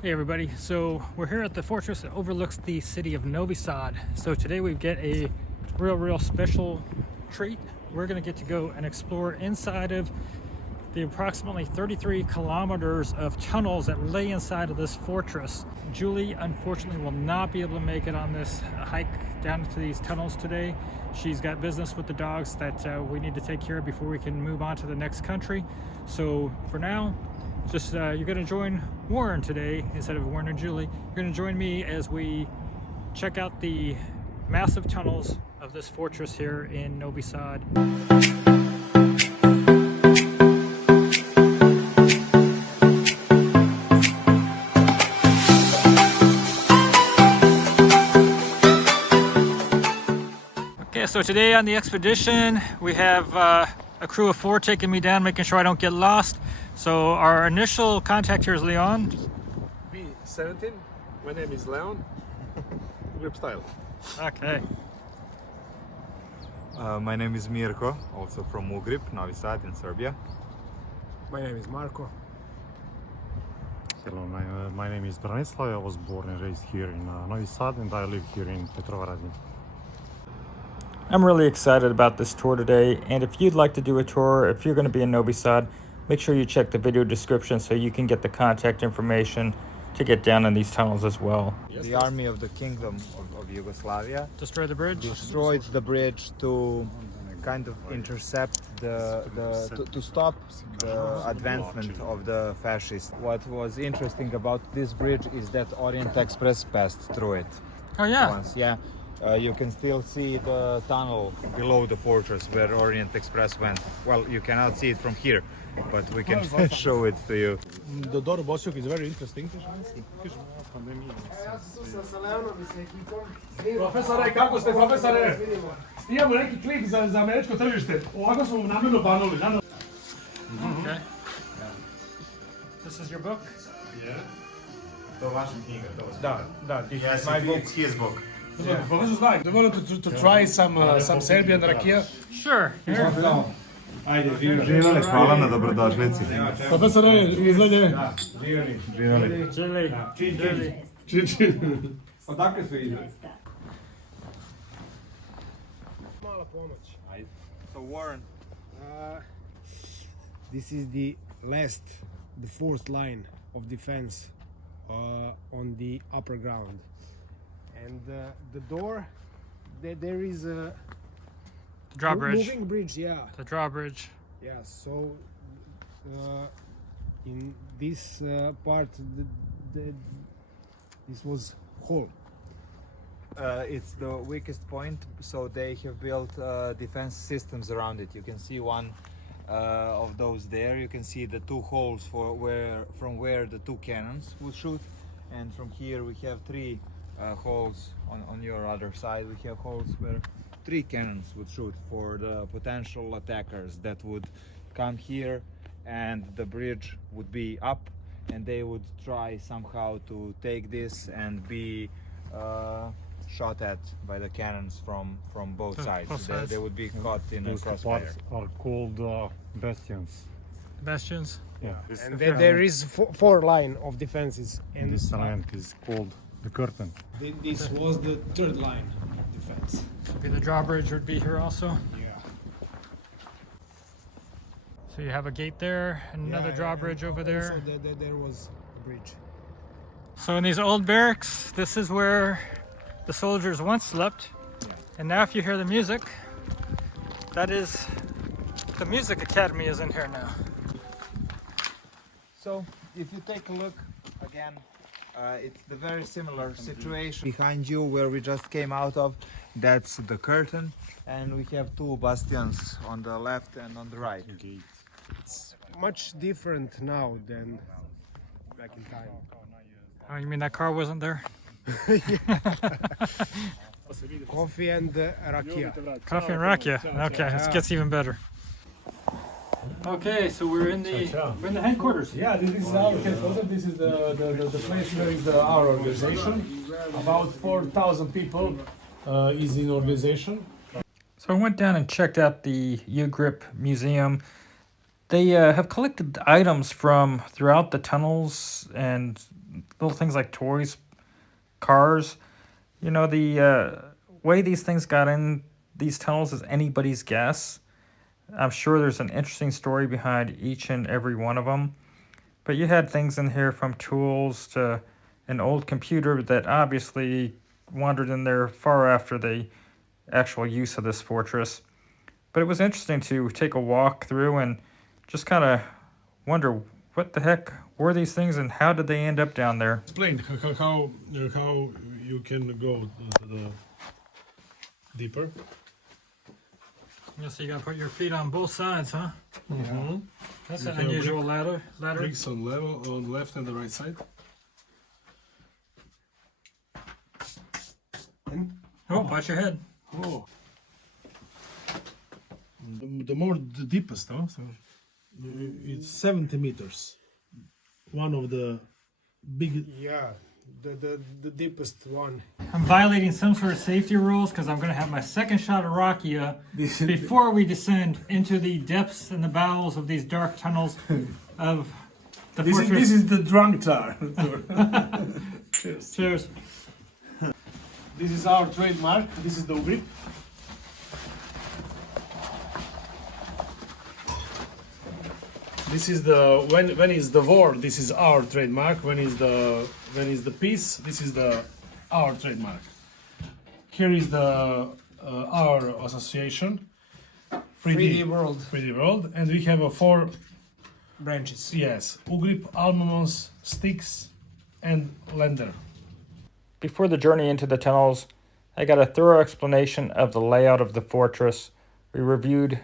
Hey everybody, so we're here at the fortress that overlooks the city of Novi Sad. So today we get a real special treat. We're going to get to go and explore inside of the approximately 33 kilometers of tunnels that lay inside of this fortress. Julie unfortunately will not be able to make it on this hike down to these tunnels today. She's got business with the dogs that we need to take care of before we can move on to the next country. So for now, just you're going to join Warren today instead of Warren and Julie. You're going to join me as we check out the massive tunnels of this fortress here in Novi Sad. Okay, so today on the expedition we have a crew of 4 taking me down, making sure I don't get lost. So our initial contact here is Leon. B17. My name is Leon. UGRIP style. Okay. My name is Mirko, also from UGRIP, Novi Sad in Serbia. My name is Marko. Hello, my name is Branislav. I was born and raised here in Novi Sad, and I live here in Petrovaradin. I'm really excited about this tour today, and if you'd like to do a tour, if you're going to be in Novi Sad, make sure you check the video description so you can get the contact information to get down in these tunnels as well. The army of the Kingdom of Yugoslavia Destroy the bridge? destroyed the bridge to kind of intercept to stop the advancement of the fascists. What was interesting about this bridge is that Orient Express passed through it. Oh yeah. Once, yeah. You can still see the tunnel below the fortress where Orient Express went. Well, you cannot see it from here, but we can show it to you. The door Bosjuk is very interesting. Profesore, kako ste profesore? Snijamo neki klip za američko tržište. Ovako smo namjerno banuli. Okay. This is your book? Yeah. To vaša knjiga, to vas. Da. Yes, my book. It's his book. Profesor zna. I wanted to try some Serbian rakia. Sure. Here. Ajde, Živjeli, hvala na dobrodošlici. Profesore, izglede. Julie. Odakle su ide? Mala pomoć. So Warren, This is the fourth line of defense on the upper ground. And the door, there is a Drawbridge. moving bridge, yeah. The drawbridge. Yeah, so in this part, this was hole. it's the weakest point, so they have built defense systems around it. You can see one of those there. You can see the 2 holes from where the 2 cannons would shoot, and from here we have 3 holes on your other side. We have holes where 3 cannons would shoot for the potential attackers that would come here, and the bridge would be up, and they would try somehow to take this and be shot at by the cannons from both sides. They would be caught in a Those crossfire. parts are called bastions. Bastions. Yeah. And there is 4 line of defenses. And this land is called the curtain. This was the third line of defense. Maybe the drawbridge would be here also. Yeah. So you have a gate there and another drawbridge over there. Also there was a bridge. So in these old barracks, this is where the soldiers once slept. Yeah. And now if you hear the music, that is the music academy is in here now. So if you take a look again, it's the very similar situation behind you where we just came out of. That's the curtain, and we have 2 bastions on the left and on the right. It's much different now than back in time. Oh, you mean that car wasn't there? Coffee and rakia. Coffee and rakia. Okay, this gets even better. Okay, so we're in the headquarters. Yeah, this is our headquarters. This is the place where is our organization. About 4,000 people is in organization. So I went down and checked out the UGRIP museum. They have collected items from throughout the tunnels and little things like toys, cars. You know, the way these things got in these tunnels is anybody's guess. I'm sure there's an interesting story behind each and every one of them. But you had things in here from tools to an old computer that obviously wandered in there far after the actual use of this fortress. But it was interesting to take a walk through and just kind of wonder what the heck were these things and how did they end up down there? Explain how you can go to the deeper. Yeah, so you gotta put your feet on both sides, huh? Mm-hmm. That's You an have a unusual ladder. Bricks on level on left and the right side. Oh, watch your head. Oh. The deepest, no? So it's 70 meters. One of the big. Yeah, the deepest one. I'm violating some sort of safety rules because I'm gonna have my second shot of rakia before we descend into the depths and the bowels of these dark tunnels of the fortress. This is the drunk tour. Cheers. Cheers. This is our trademark. This is the UGRIP. This is the when is the war. This is our trademark. When is the peace. This is our trademark. Here is the our association. 3D World 3D World, and we have 4 branches. yes: UGRIP, Almamos, Sticks, and Lender. Before the journey into the tunnels, I got a thorough explanation of the layout of the fortress. We reviewed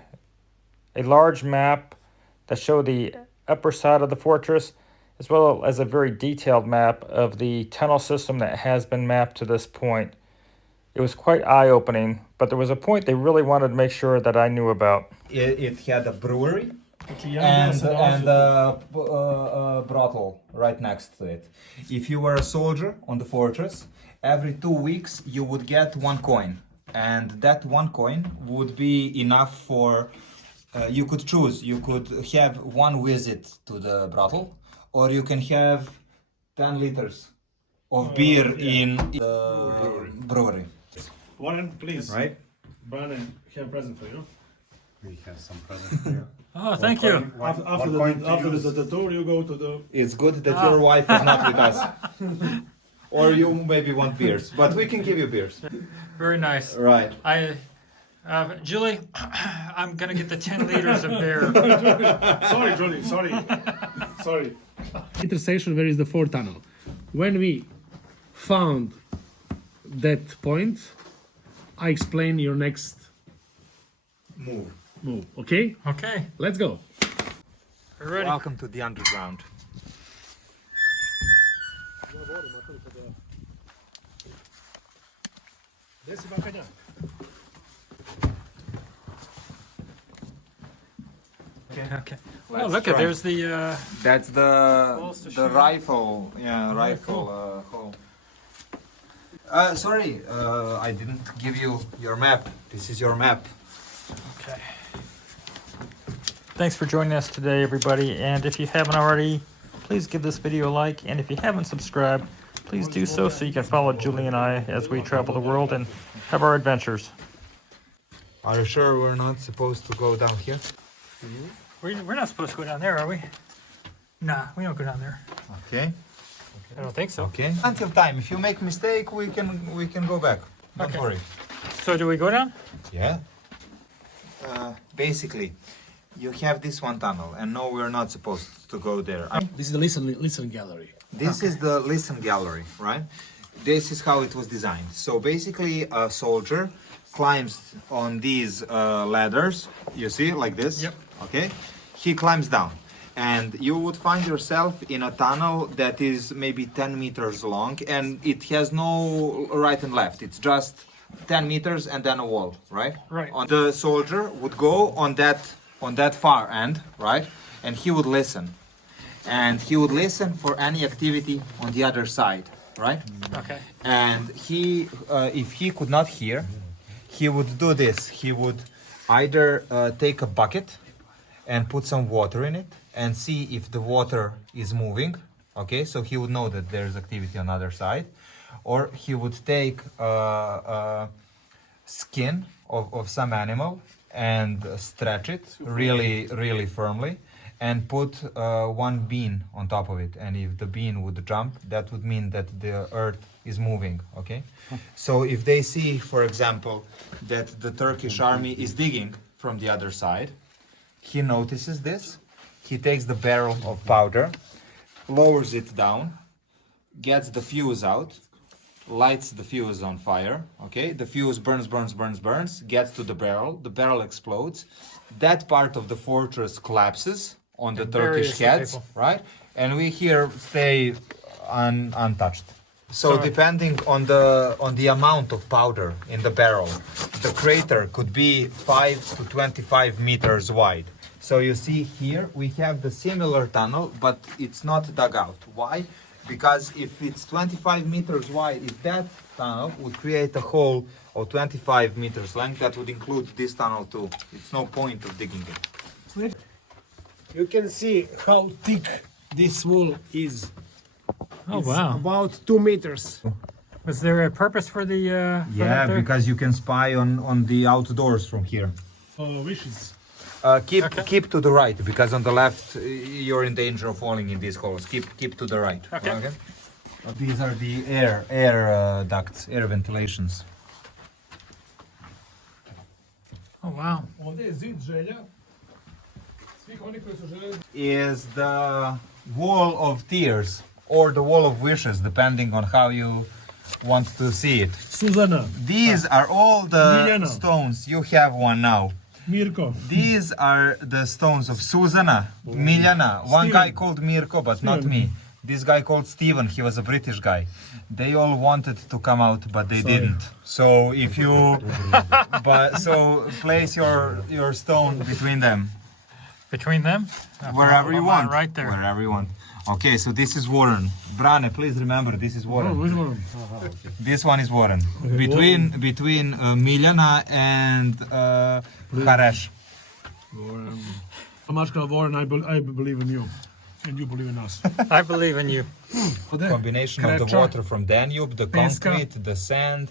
a large map that showed the upper side of the fortress, as well as a very detailed map of the tunnel system that has been mapped to this point. It was quite eye-opening, but there was a point they really wanted to make sure that I knew about. It had a brewery and a brothel right next to it. If you were a soldier on the fortress, every 2 weeks you would get 1 coin, and that 1 coin would be enough for you could choose. You could have 1 visit to the brothel, or you can have 10 liters of beer in the brewery. Warren, please. Right? Brian, have a present for you. We have some present for you. Oh, thank you. After the tour, you go to the. It's good that your wife is not with us. Or you maybe want beers, but we can give you beers. Very nice. Right. Julie, I'm gonna get the 10 liters of beer. Sorry, Johnny. Sorry. Intersection where is the 4th tunnel. When we found that point, I explain your next Move. move. Okay? Okay, Let's go. we're ready. Welcome to the underground. Okay. Oh, Let's look at try. there's the. That's Balls to the shoot. rifle. Yeah, Oh, rifle cool. hole. Sorry, I didn't give you your map. This is your map. Okay. Thanks for joining us today, everybody. And if you haven't already, please give this video a like. And if you haven't subscribed, please do so you can follow Julie and I as we travel the world and have our adventures. Are you sure we're not supposed to go down here? We're not supposed to go down there, are we? Nah, we don't go down there. Okay. I don't think so. Okay. Until time. If you make mistake, we can go back. Don't Okay. worry. So do we go down? Yeah. Basically, you have this one tunnel, and no, we're not supposed to go there. This is the listen gallery. This is the listen gallery, right? This is how it was designed. So basically, a soldier climbs on these ladders. You see, like this. Yep. Okay. He climbs down, and you would find yourself in a tunnel that is maybe 10 meters long, and it has no right and left. It's just 10 meters and then a wall, right? Right. The soldier would go on that far end, right? And he would listen. And he would listen for any activity on the other side, right? Okay. And he, if he could not hear, he would do this. He would either take a bucket and put some water in it and see if the water is moving, Okay, so he would know that there's activity on the other side. Or he would take skin of some animal and stretch it really firmly and put one bean on top of it. And if the bean would jump, that would mean that the earth is moving, okay? So if they see, for example, that the Turkish army is digging from the other side, he notices this, he takes the barrel of powder, lowers it down, gets the fuse out, lights the fuse on fire, okay? The fuse burns, gets to the barrel explodes. That part of the fortress collapses on the Turkish heads, right? And we here stay untouched. So depending on the amount of powder in the barrel, the crater could be 5 to 25 meters wide. So you see here we have the similar tunnel, but it's not dug out. Why? Because if it's 25 meters wide, if that tunnel would create a hole of 25 meters length, that would include this tunnel too. It's no point of digging it. You can see how thick this wall is. Oh, It's wow. about 2 meters. Was there a purpose for the... for that there? Because you can spy on the outdoors from here. Wishes. Keep to the right, because on the left you're in danger of falling in these holes. Keep to the right. Okay. These are the air ducts, air ventilations. Oh, wow. Ovdje je zid želja. Svih oni koji su željeli... Is the wall of tears or the wall of wishes, depending on how you want to see it. Suzana, These are all the Miljana. stones. You have one now. Mirko. These are the stones of Suzana, Miljana, one Steven. guy called Mirko, but not Steven. me. This guy called Steven, he was a British guy. They all wanted to come out, but they didn't. So if you, so place your stone between them, Between them? wherever you want. Right there. Wherever you want. Okay, so this is Warren. Brane, please remember, this is Warren. Uzmano. This one is Warren. Between Miljana and Haresh. Maška, Warren, I believe in you. And you believe in us. I believe in you. Combination of the Kreča. water from Danube, the Peska. concrete, the sand.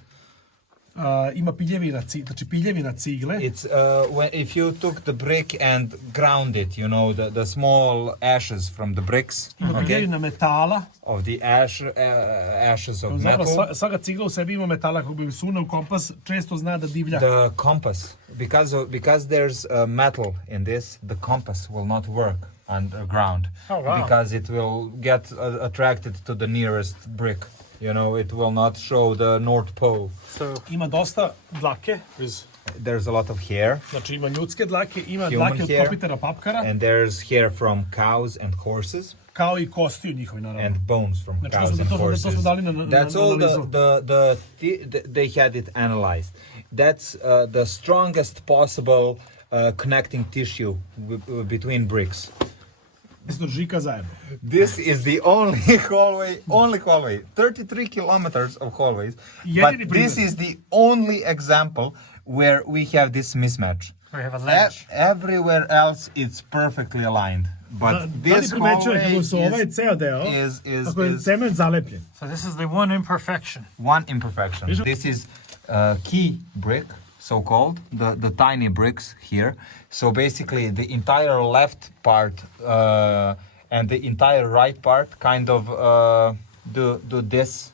Ima piljevina, znači piljevina cigle. It's if you took the brick and ground it, you know, the small ashes from the bricks, Ima piljevina metala. of the ashes of Zapravo metal. svaka cigla u sebi ima metala. Kako bi sunao kompas, često zna da divlja. The compass, because there's metal in this, the compass will not work underground. Oh, wow. Because it will get attracted to the nearest brick. You know, it will not show the North Pole. So, Ima dosta dlake. There's a lot of hair, Znači ima ljudske dlake, ima Human dlake od hair. kopitara papkara, and there's hair from cows and horses, kao i kostiju njihovi naravno. and bones from Znači, cows and to smo horses. dali na That's all analizu. they had it analyzed. That's the strongest possible connecting tissue between bricks. Isto žika zajedno. This is the only hallway, 33 kilometers of hallways. Jedini But this primjer. is the only example where we have this mismatch. we have a ledge. Everywhere else it's perfectly aligned. But this Da li primećuje hallway kako su ovaj ceo deo, ako je is cement zalepljen. So this is the one imperfection. one imperfection. This is key brick, so called, the tiny bricks here. So basically the entire left part and the entire right part kind of do this,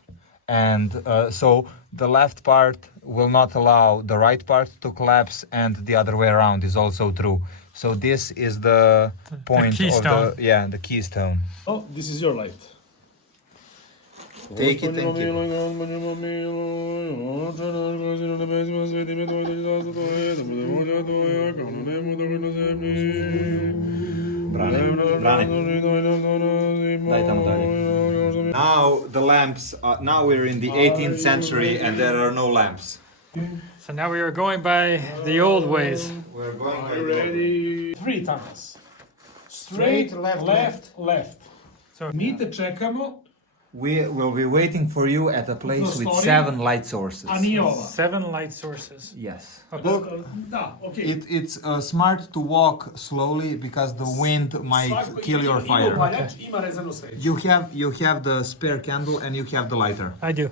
and so the left part will not allow the right part to collapse, and the other way around is also true. So this is the point keystone. of the keystone. Oh, this is your light. Take it and keep it. Now the lamps. Now we're in the 18th century, and there are no lamps. So now we are going by the old ways. We're going by Ready? 3 tunnels. Straight, left, left. So Mi te čekamo We will be waiting for you at a place with story? 7 light sources. A nije ova. 7 light sources. Yes. Da, okej. It's smart to walk slowly because the wind might Svako kill your ima fire. upaljač, ima rezervnu sveću. You have the spare candle and you have the lighter. I do.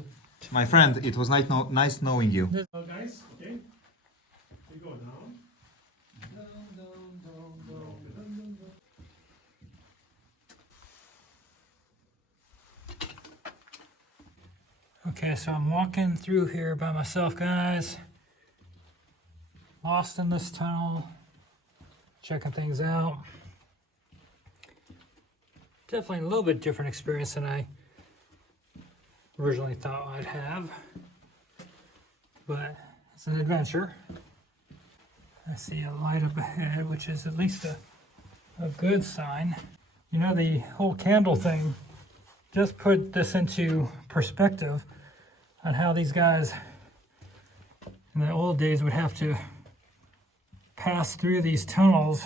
My friend, it was nice knowing you. Guys, okay. We go down. Okay, so I'm walking through here by myself, guys. Lost in this tunnel. Checking things out. Definitely a little bit different experience than I originally thought I'd have. But it's an adventure. I see a light up ahead, which is at least a good sign. You know, the whole candle thing just put this into perspective on how these guys in the old days would have to pass through these tunnels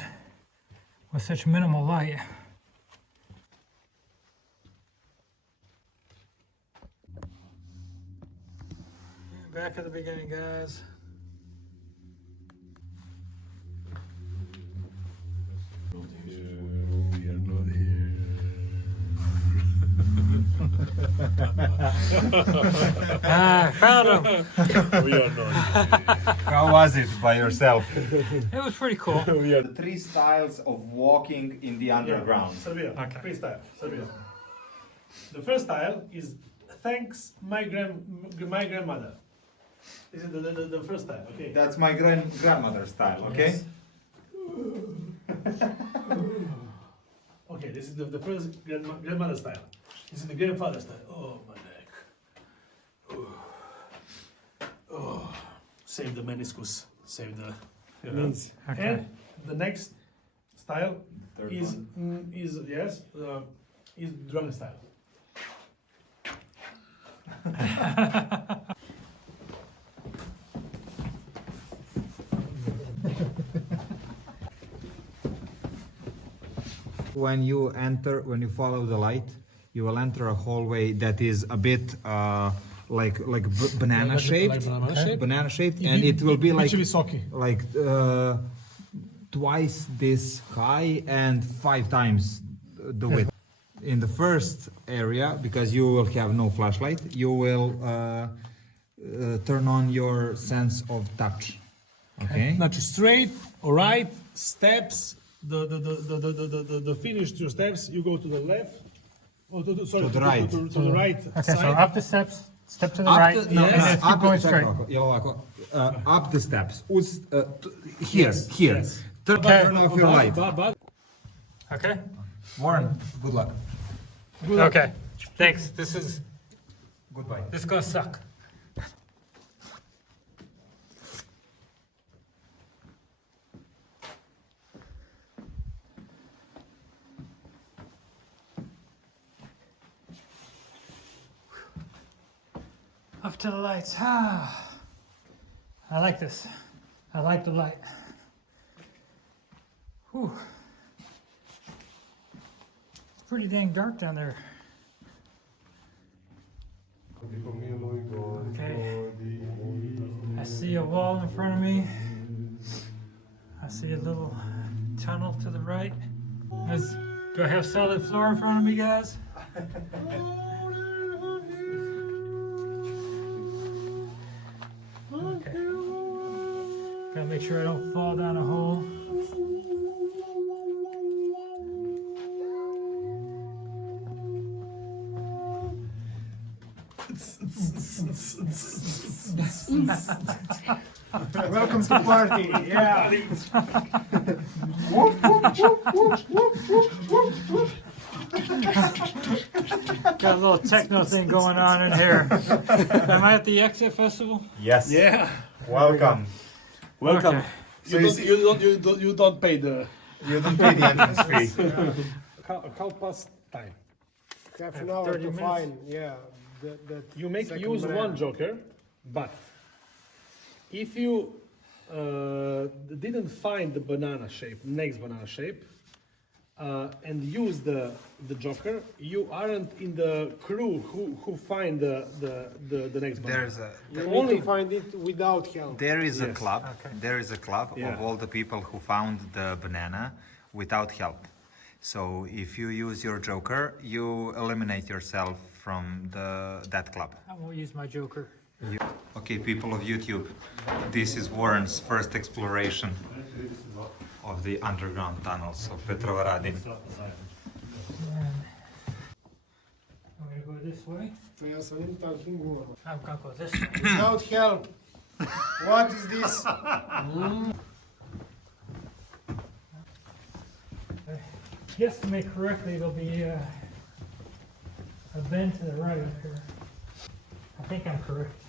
with such minimal light. Back at the beginning, guys. Found him. How was it by yourself? It was pretty cool. The 3 styles of walking in the underground. Serbia. Okay. Freestyle. Serbia. The first style is thanks my grandmother. This is the first style. Okay. That's my grandmother's style, okay? Okay, this is the first grandmother style. This is the grandfather style. Oh, my neck. Oh. Save the meniscus. Save the knees. Okay. And the next style Third is one. is drum style. When you follow the light, you will enter a hallway that is a bit like banana shaped, banana shaped, and it will be like twice this high and 5 times the width. In the first area, because you will have no flashlight, you will turn on your sense of touch. Okay. Znači straight, alright, steps. The finished your steps, you go to the left. Oh, To the right. To the right Okay, side. so up the steps, step to the Up right, the- and then keep going straight. Up the steps. Here. Yes. Turn off your light. But Okay? Warren, good luck. Okay. Thanks. Goodbye. This is gonna suck. Up to the lights. Ah. I like this. I like the light. Whew. It's pretty dang dark down there. Okay. I see a wall in front of me. I see a little tunnel to the right. Do I have solid floor in front of me, guys? Okay. Gotta make sure I don't fall down a hole. Welcome to party. Yeah. Got a little techno thing going on in here. Am I at the Exit Festival? Yes. Yeah. Welcome. Welcome. Okay. So You don't pay the you don't pay the entrance fee. how past time. Half an hour 30 to minutes. find. Yeah. You make second use banana. one joker, but if you didn't find the banana shape, next banana shape, and use the joker, you aren't in the crew who find the next banana. There's a You need to find it without help. There is a Yes. club. There is a club Yeah. of all the people who found the banana without help. So if you use your joker, you eliminate yourself from that club. I won't use my joker. Okay, people of YouTube, this is Warren's first exploration of the underground tunnels of Petrovaradin. I'm gonna go this way. To ja sam vidim takvim gumama. I'm gonna go this way. Without help. What is this? Guesstimate correctly, there'll be a bend to the right up here. I think I'm correct.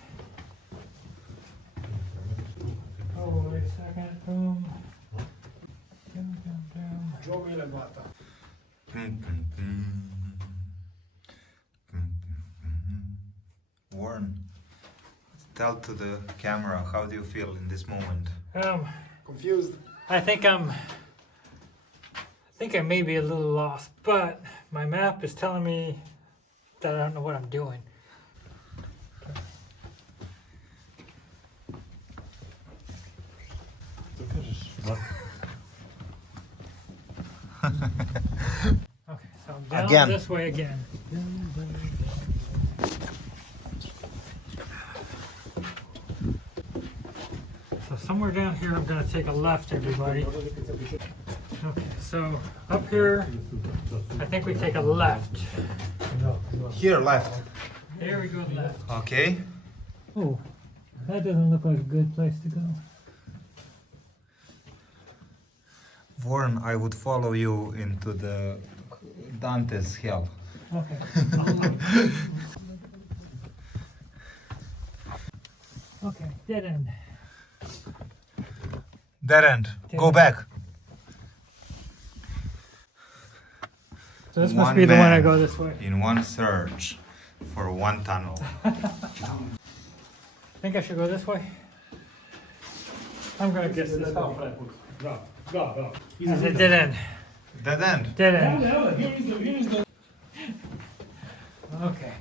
Oh, wait a second. Boom. Down, down, down. Joe Mile Bata. Warren, tell to the camera, how do you feel in this moment? Confused. I think I may be a little lost, but my map is telling me that I don't know what I'm doing. Okay, so I'm down Again. this way again. So somewhere down here, I'm gonna take a left, everybody. Okay, so up here, I think we take a left. Here, left. There we go, left. Okay. Oh, that doesn't look like a good place to go. Warren, I would follow you into the Dante's hell. Okay. Okay, dead end. Dead end. Go back. So this must One be the one I man go this way. in one search for one tunnel. Think I should go this way? I'm gonna guess this way. It's a dead end. Dead end. Dead end. Okay,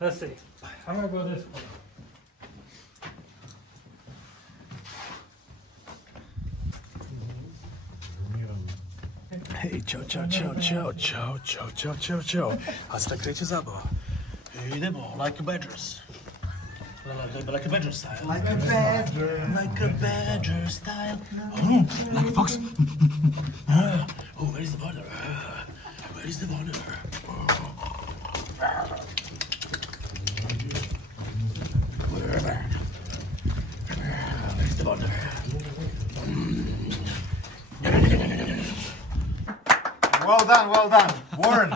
let's see. I'm gonna go this way. Hej, čau, čau, čau, čau, čau, čau, čau, čau, čau. A se tak kreće zabava. Idemo, like badgers. Like a badger style. Like a badger. Like a badger style. Oh, like a fox. Oh, where is the border? Where is the border? Where is the border? Well done, Warren.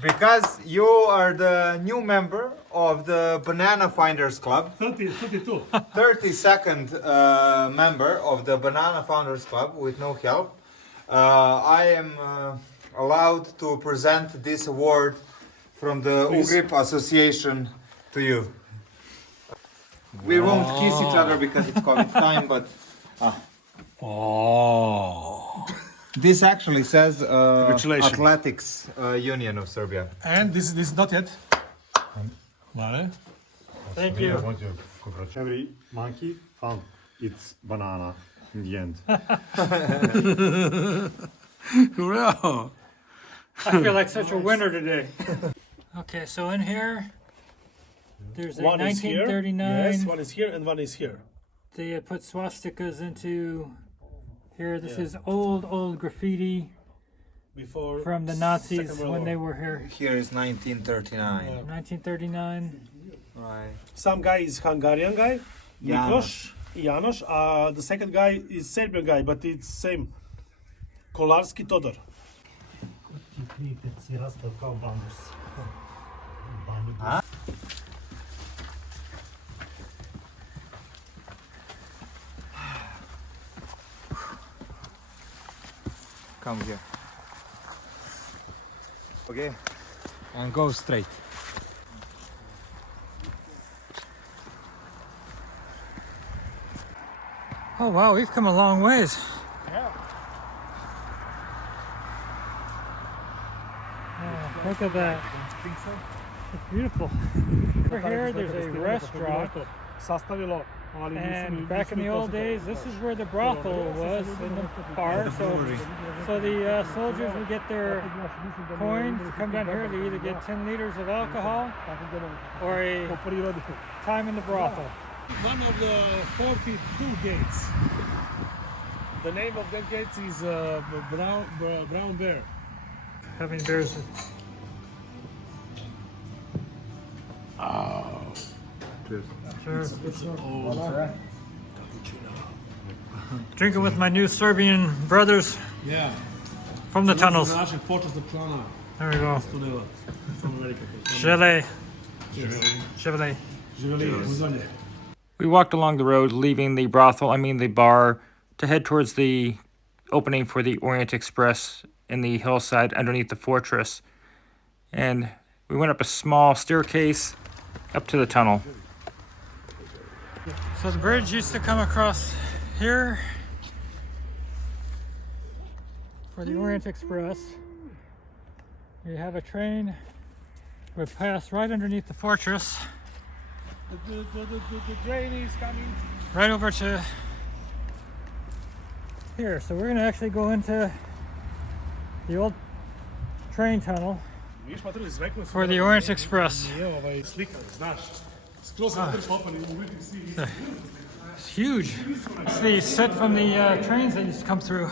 Because you are the new member of the Banana Finders Club, 32. 32nd member of the Banana Founders Club with no help, I am allowed to present this award from the UGRIP Association to you. We won't kiss each other because it's COVID time, but Oh. this actually says Congratulations. Athletics Union of Serbia. And this is not yet. Vale. Thank you. Every monkey found its banana in the end. Hurrah! I feel like such a winner today. Okay, so in here, there's a One is here. 1939. Yes, one is here and one is here. They put swastikas into here. This is old graffiti Before from the Nazis Second World when War. they were here. Here is 1939. 1939. Right. Some guy is Hungarian guy, Janos. Janos. The second guy is Serbian guy, but it's same. Kolarski Todor. Come here. Okay. And go straight. Oh wow, we've come a long ways. Look at that. It's beautiful. Over here, there's a restaurant. And back in the old days, this is where the brothel was in the bar. So the soldiers would get their coins, come down here, they either get 10 liters of alcohol or a time in the brothel. One of the 42 gates. The name of that gate is Brown Bear. How many bears? Cheers. Drinking with my new Serbian brothers Yeah. from the tunnels. Našeg počasnog člana There we go. tunela from America. Chevrolet. Chevrolet. Živeli, uzvalje. We walked along the road, leaving the brothel, the bar, to head towards the opening for the Orient Express in the hillside underneath the fortress. And we went up a small staircase up to the tunnel. So the bridge used to come across here for the Orient Express. You have a train would pass right underneath the fortress, The train is coming. right over to here. So we're gonna actually go into the old train tunnel for the Orient Express. It's huge. It's the set from the trains that used to come through.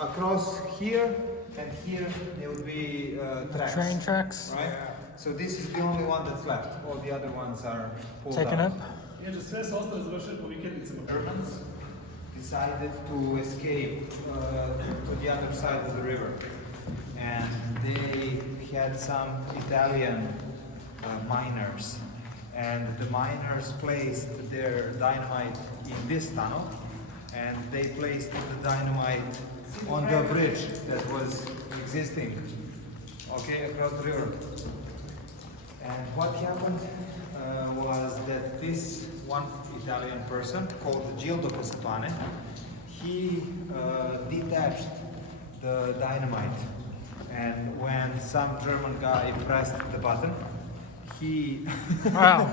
Across here and here there would be tracks. Train tracks Right? So this is the only one that's left. All the other ones are pulled taken out. up. Germans decided to escape to the other side of the river, and they had some Italian miners, and the miners placed their dynamite in this tunnel, and they placed the dynamite on the bridge that was existing, okay, across the river. And what happened was that this one Italian person called Gildo Positane, he detached the dynamite, and when some German guy pressed the button, he Wow.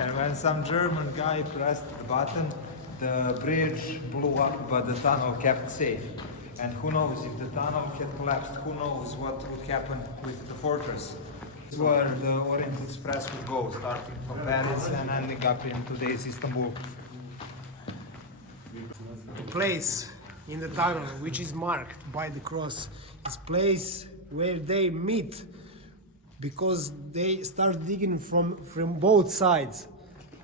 and when some German guy pressed the button, the bridge blew up, but the tunnel kept safe. And who knows, if the tunnel had collapsed, who knows what would happen with the fortress. This is where the Orient Express would go, starting from Paris and ending up in today's Istanbul. The place in the tunnel which is marked by the cross is place where they meet, because they start digging from both sides,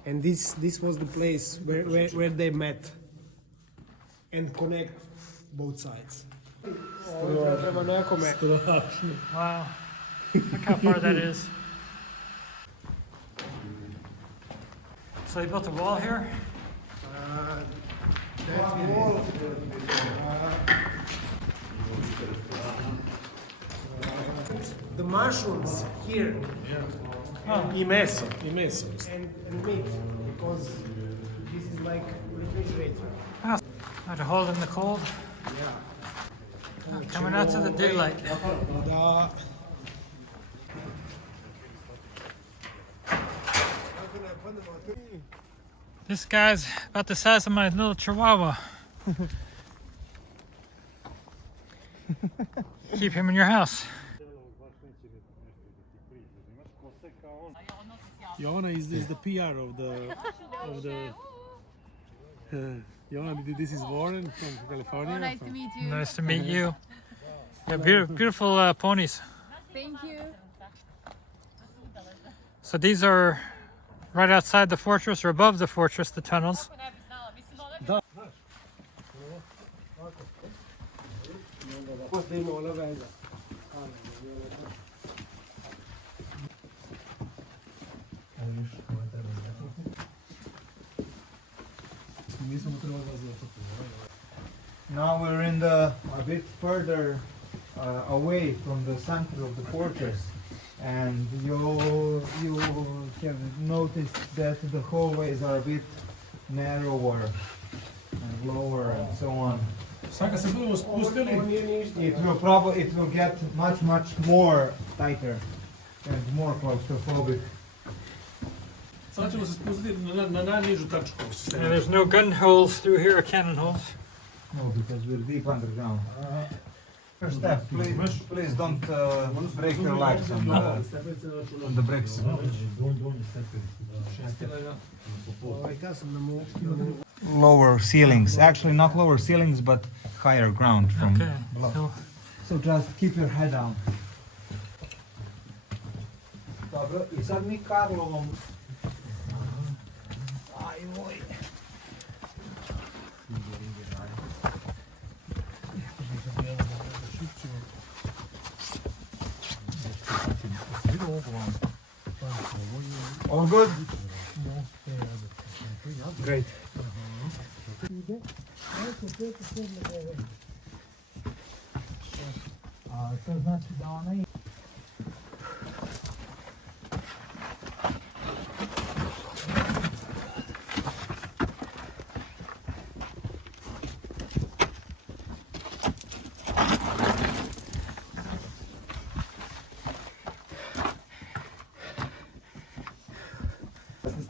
and this was the place where they met and connect both sides. Wow. Look how far that is. So they built a wall here? The mushrooms here Imeso. and meat, because this is like refrigerator. Wow. How to hold in the cold? Coming out to the daylight. Da. This guy's about the size of my little chihuahua. Keep him in your house. Joanna is the PR of the Joanna, this is Warren from California. Nice to meet you. Nice to meet you. Yeah, beautiful ponies. Thank you. So these are right outside the fortress or above the fortress, the tunnels. Now we're in a bit further away from the center of the fortress, and you have noticed that the hallways are a bit narrower and lower and so on. Sad kad se budemo spustili, It will get much more tighter and more claustrophobic. sad ćemo se spustiti na najnižu tačku. And there's no gun holes through here, or cannon holes. No, because we're deep underground. First step, please don't break your legs on the bricks. Lower ceilings, actually not lower ceilings, but higher ground from Okay. below. So just keep your head down. Dobro, i sad mi Karlovom. Ajoj. All good? Great. To znači da ona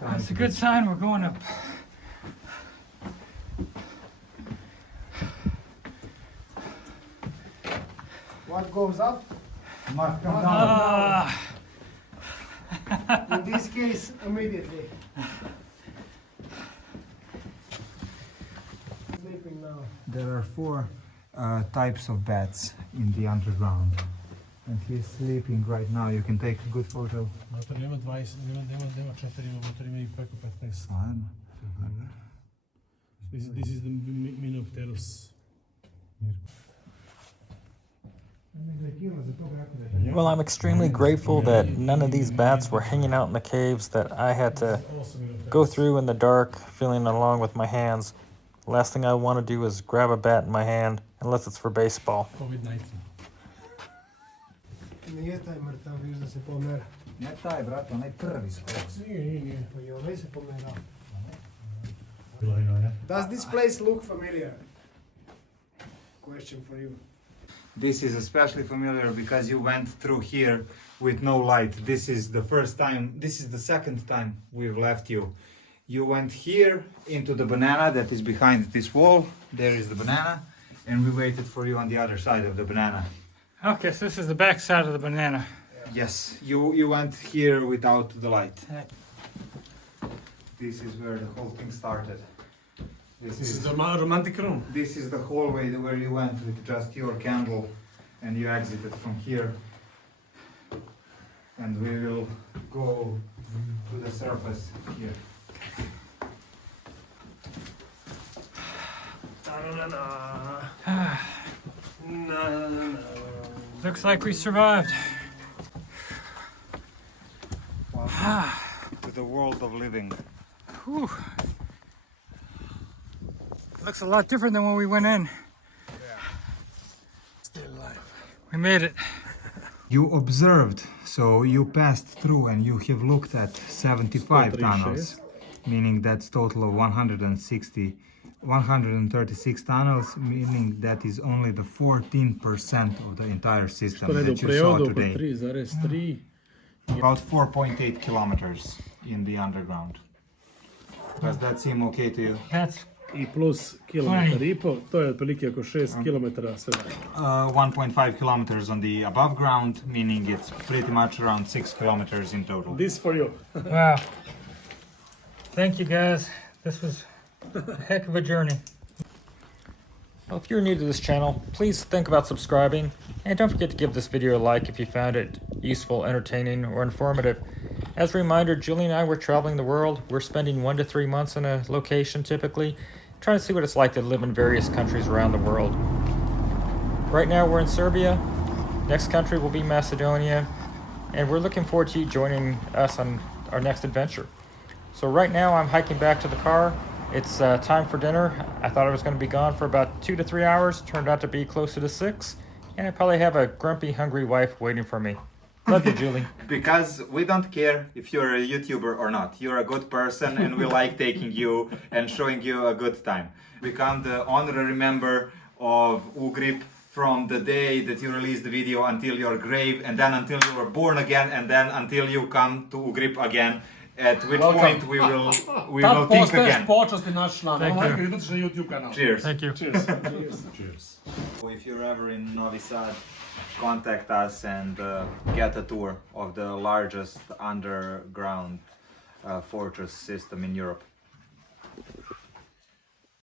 That's a good sign, we're going up. What goes up? must come down. Ah, In this case, immediately. Sleeping now. There are four types of bats in the underground. And he's sleeping right now. You can take a good photo. Motor nema 20, nema 4, motor ima i preko 15. Fine. This is the Minopterus. well, I'm extremely grateful that none of these bats were hanging out in the caves that I had to go through in the dark, feeling along with my hands. Last thing I want to do is grab a bat in my hand, unless it's for baseball. COVID-19. Nije taj mrtav, viš da se pomera. Ne taj, brat, onaj prvi skok. Nije. Pa i onaj se pomerao. Bilo je. Does this place look familiar? Question for you. This is especially familiar because you went through here with no light. This is the first time, this is the second time we've left you. You went here into the banana that is behind this wall. There is the banana. And we waited for you on the other side of the banana. Okay, so this is the back side of the banana. Yes, you went here without the light. This is where the whole thing started. This is the romantic room. This is the hallway where you went with just your candle and you exited from here. And we will go to the surface here. Looks like we survived. Welcome to the world of living. Whew. Looks a lot different than when we went in. Still alive. We made it. You observed, so you passed through and you have looked at 75 tunnels, meaning that's total of 136 tunnels, meaning that is only the 14% of the entire system that you saw today. 3,3. About 4.8 kilometers in the underground. Does that seem okay to you? That's I plus kilometar i po, to je otprilike oko 6 kilometara sve. 1.5 kilometers on the above ground, meaning it's pretty much around 6 kilometers in total. This for you. wow. Thank you guys. This was a heck of a journey. Well, if you're new to this channel, please think about subscribing, and don't forget to give this video a like if you found it useful, entertaining, or informative. As a reminder, Julie and I were traveling the world. We're spending 1 to 3 months in a location typically, trying to see what it's like to live in various countries around the world. Right now we're in Serbia. Next country will be Macedonia, and we're looking forward to you joining us on our next adventure. So right now I'm hiking back to the car. It's time for dinner. I thought I was going to be gone for about 2 to 3 hours. Turned out to be closer to 6. And I probably have a grumpy, hungry wife waiting for me. Love you, Julie. Because we don't care if you're a YouTuber or not. You're a good person and we like taking you and showing you a good time. Become the honorary member of UGRIP from the day that you release the video until your grave, and then until you were born again, and then until you come to UGRIP again. At which point we will think again. počasni naš član. Thank Ovo you. kad ideš na YouTube kanal. Cheers. Thank you. Cheers. Cheers. If you're ever in Novi Sad, contact us and get a tour of the largest underground fortress system in Europe.